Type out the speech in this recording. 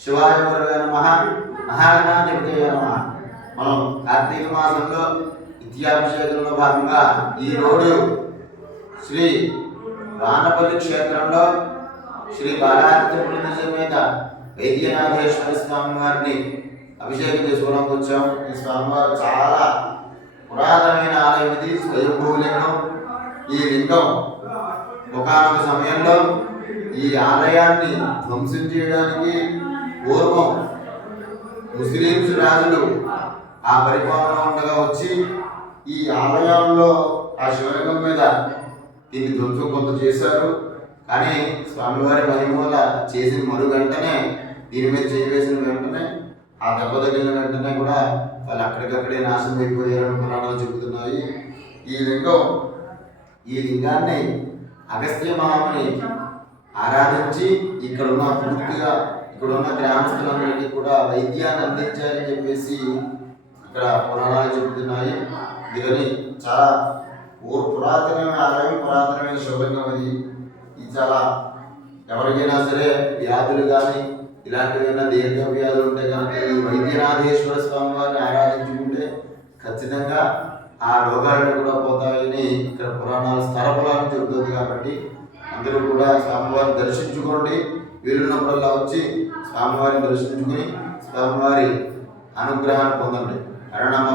శివాయ గురవే నమ మహాగణాధిపతి నమ మనం కార్తీక మాసంలో నిత్యాభిషేకంలో భాగంగా ఈ శ్రీ రానపల్లి క్షేత్రంలో శ్రీ బాలాదిత్య సమేత వైద్యనాథేశ్వర స్వామి వారిని అభిషేకం చేసుకోవడానికి వచ్చాం. ఈ స్వామివారు చాలా పురాతనమైన ఆలయం ఇది స్వయంభూ లింగం ఈ లింగం ఒకనొక సమయంలో ఈ ఆలయాన్ని ధ్వంసం చేయడానికి ముస్లిమ్స్ రాజులు ఆ పరిపాలన ఉండగా వచ్చి ఈ ఆలయంలో ఆ శివలింగం మీద దీన్ని ధ్వంసం కొంత చేశారు. కానీ స్వామివారి మహిమ వల్ల చేసిన మరు వెంటనే దీని మీద చేయవేసిన వెంటనే ఆ దెబ్బ తగిలిన వెంటనే కూడా వాళ్ళు అక్కడికక్కడే నాశనం అయిపోయారని పురాణాలు చెబుతున్నాయి. ఈ లింగం ఈ లింగాన్ని అగస్త్య మహాముని ఆరాధించి ఇక్కడ ఉన్న పూర్తిగా ఇక్కడ ఉన్న గ్రామస్తులందరికీ కూడా వైద్యాన్ని అందించాలని చెప్పేసి ఇక్కడ పురాణాలు చెబుతున్నాయి. ఇదని చాలా ఓ పురాతనమైన ఆలయం పురాతనమైన శివలింగం అది ఇది చాలా ఎవరికైనా సరే వ్యాధులు కానీ ఇలాంటివైనా దీర్ఘ వ్యాధులు ఉంటే కనుక ఈ వైద్యనాథేశ్వర స్వామి వారిని ఆరాధించుకుంటే ఖచ్చితంగా ఆ రోగాలను కూడా పోతాయని ఇక్కడ పురాణాలు స్థలపురాలు చెబుతుంది కాబట్టి అందరూ కూడా స్వామివారిని దర్శించుకోండి. వీలున్నప్పుడల్లా వచ్చి స్వామివారిని దర్శించుకుని స్వామివారి అనుగ్రహాన్ని పొందండి. హర నమ.